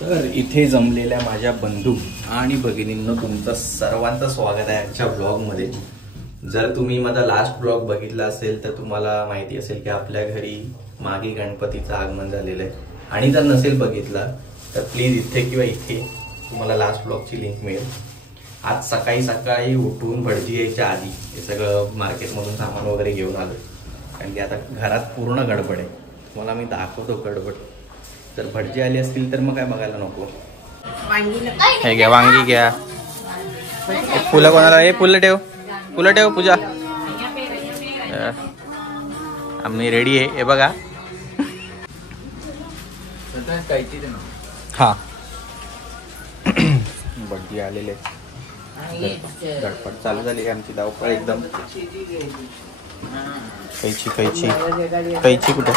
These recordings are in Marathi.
तर इथे जमलेल्या माझ्या बंधू आणि भगिनींनो तुमचं सर्वांचं स्वागत आहे आजच्या ब्लॉगमध्ये। जर तुम्ही माझा लास्ट ब्लॉग बघितला असेल तर तुम्हाला माहिती असेल की आपल्या घरी मागे गणपतीचं आगमन झालेलं आहे, आणि जर नसेल बघितला तर प्लीज इथे किंवा इथे तुम्हाला लास्ट ब्लॉगची लिंक मिळेल। आज सकाळी सकाळी उठून भटजी यायच्या आधी हे सगळं मार्केटमधून सामान वगैरे घेऊन आलो, कारण की आता घरात पूर्ण गडबड आहे। तुम्हाला मी दाखवतो गडबड। तर भटजी आली असतील तर मग काय बघायला नको। हे घ्या वांगी घ्या, फुलं कोणाला, हे फुलं ठेव पूजा। आम्ही रेडी आहे, हे बघा। हा भटजी आलेले, धडपड चालू झाली आमची, धावपळ एकदम। कैची कुठे?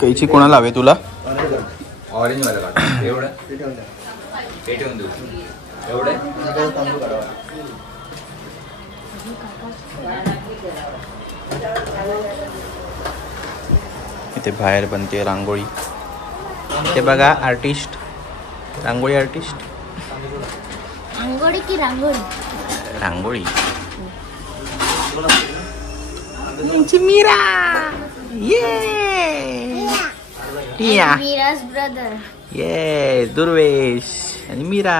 कैची कोणाला हवे तुला? ऑरेंज वाला काढ, एवढं हे ठेवून देऊ, एवढं इथे बाहेर बनते रांगोळी। ते बघा आर्टिस्ट, रांगोळी आर्टिस्ट। रांगोळी की रांगोळी? रांगोळी। मीरा, ये मीराज ब्रदर, ये दुर्वेश आणि मीरा।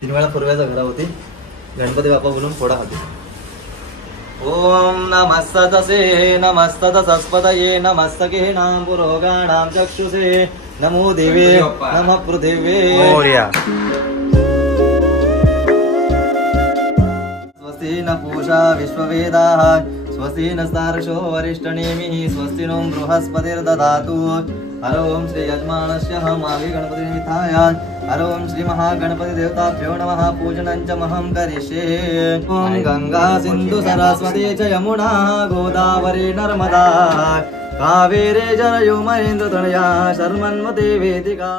3 वेळा पूर्व्याचा घरा होती, गणपती बाप्पा बोलून फोडा होती। ओम नमस्तसे नमस्ततस्पतये नमस्तके नाम पुरोगाणाम चक्षुषे नमो देवे नमः पृथिवे। स्वस्ति न पूषा विश्ववेदाः स्वस्ति नस्तार्क्ष्यो वरिष्ठनेमिः स्वस्ति नो बृहस्पतिर्दधातु। हर ओम श्री यजमानस्य मागे गणपति निमित्ताय। हर ओम श्री महागणपति देवताभ्यो नमः पूजनं च महं करिष्ये। ओम गंगा सिंधु सरस्वती च यमुना गोदावरी नर्मदा कावेरी जलयुमहेन्द्र तनया शर्मन्वते वेदिका।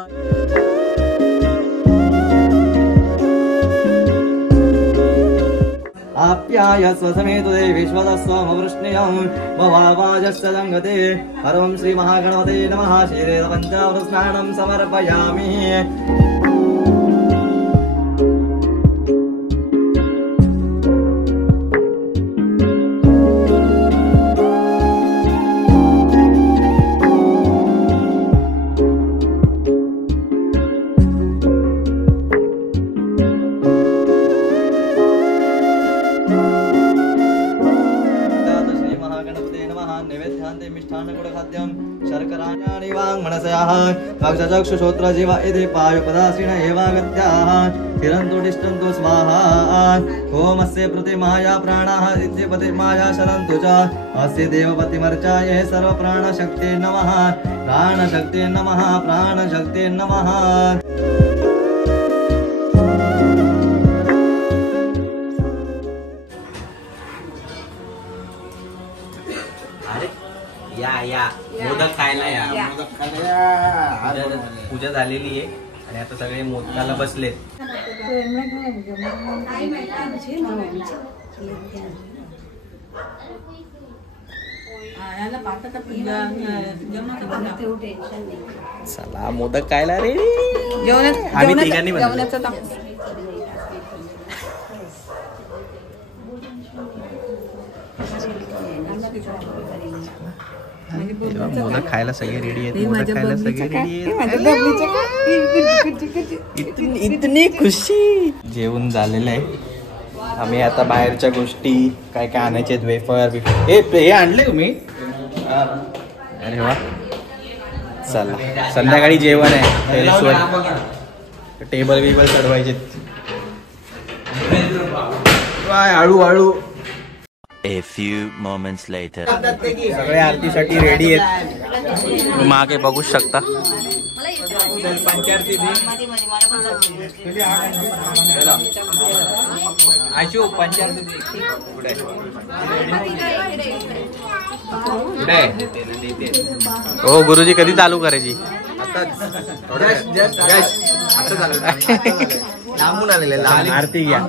आप्यायस्व समेतो दे विश्वतस्वमवृष्ण्यं भवावाजस्य जङ्गते। हर ओं श्री महागणपते नमः। क्षीरे पञ्चामृतस्नानं समर्पयामि। चक्षुश्रोत्र जीव इति पायुपदासीन एवागत्याः तिरन्तु तिष्ठन्तु स्वाहा। ओमस्य प्रतिमाया प्राणाः इति प्रतिमाया शरन्तु च। अस्य देवपतिमर्चाये सर्वप्राणशक्ते नमः। प्राणशक्ते नमः, प्राणशक्ते नमः। या मोदक खायला या, मोदक खायला या। पूजा झालेली आहे आणि आता सगळे मोदकाला बसलेत। चला मोदक खायला रे। आम्ही तिघांनी मोदक खायला सगळे रेडी आहेत, मोदक खायला सगळे रेडी आहेत। इतनी खुशी। जेवण झालेलं आहे, आम्ही आता बाहेरच्या गोष्टी काय काय आणायचे आहेत, वेफर हे आणले तुम्ही? अरे वा, चला संध्याकाळी जेवण आहे टेरेसवर, टेबल बिबल चढवायचे। हळू हळू। A few moments later. सगळे आरतीसाठी रेडी आहेत, मागे बघू शकता। आशू पंचायत हो गुरुजी कधी चालू करायची? आता झालं लांबून आलेले लांब आरती घ्या.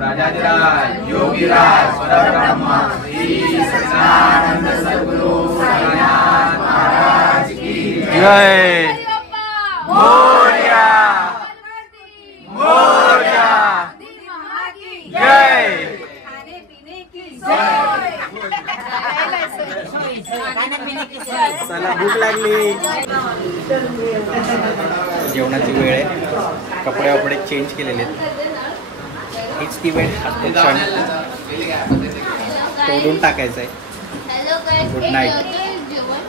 राजाधिराज योगीराज परब्रह्मा श्री सच्चिदानंद सद्गुरु साईनाथ महाराज की जय. मोरया मोरया जय. चला भूक लागली. जेवणाची वेळ आहे. कपडे वपडे चेंज केलेले आहेत. हीच ती वेळ. आता क्षण तोडून टाकायचं आहे. Hello guys. Good night. जेवण.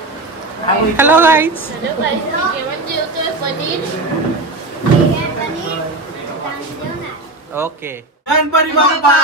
Hello guys. Hello guys. जेवण जेवतोय पनीर. हे पनीर. ओके. गणपती बाप्पा